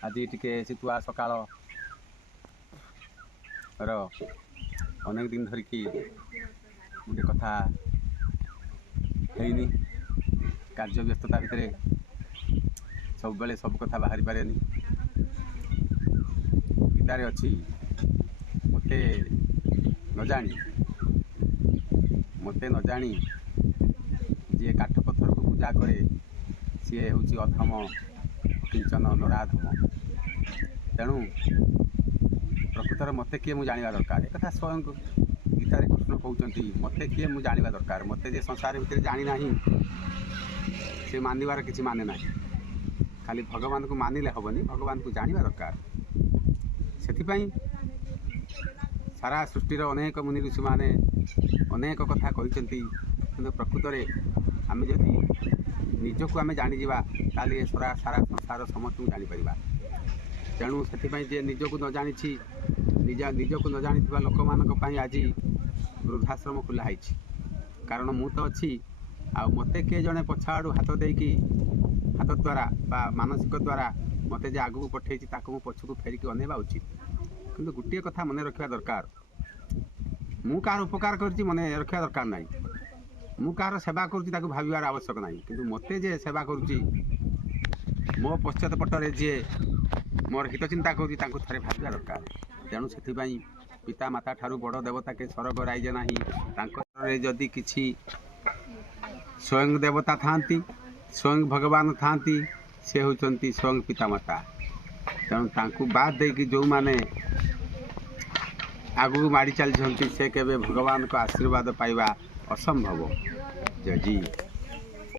आज टिके शीतुआ सकाल अनेक दिन धरिकी गोटे कथा है कार्य व्यस्तता भितर सब बेले सब कथा बाहरी पारे गीतारे अच्छी मते न जानी जी काठ पत्थर को पूजा करे सी हूँ अधम किंचन नराधम तेणु प्रकृतर मत किए मुझे जाना दरकार एक कथा स्वयं गीतारे कृष्ण कहते मत किए मुझे जाना दरकार मत जे संसार भितर जानी ना से मानवार किसी माने ना खाली भगवान को मानिले हेनी भगवान को जाना दरकार से सारा सृष्टिर अनेक मुनि ऋषि मैंने अनेक कथा कहते प्रकृत में आम जदि निजक आम जानीजा ताले सारा संसार समस्त जापर तेणु से जे निजक न जानी निजक न जानी लोक मान आज वृद्धाश्रम खोलाई कारण मु तो अच्छी आ मत किए जड़े पछाड़ू हाथ देकी हाथ द्वारा बा मानसिक द्वारा मत जे आगू पठे पछक फेरिक अनेवा उचित किंतु गोटे कथा मन रखा दरकार मु कार उपकार कर मन रखा दरकार ना मु कार सेवा करुँच भावार आवश्यक ना कि मत जे सेवा करुँच मो पश्चात पटरे जी मोर हित चिंता करुँच थे भावा दरकार तेणु से पिता माता ठारू बड़ देवता के स्वर्ग राइजे ना जदि किछि स्वयं देवता थांती स्वयं भगवान थांती से होचंती स्वयं पिता माता तेणु तांकु बाद देकी जो माने आगू माड़ी चलती से केवे भगवान को आशीर्वाद पाइबा असंभव जय जी।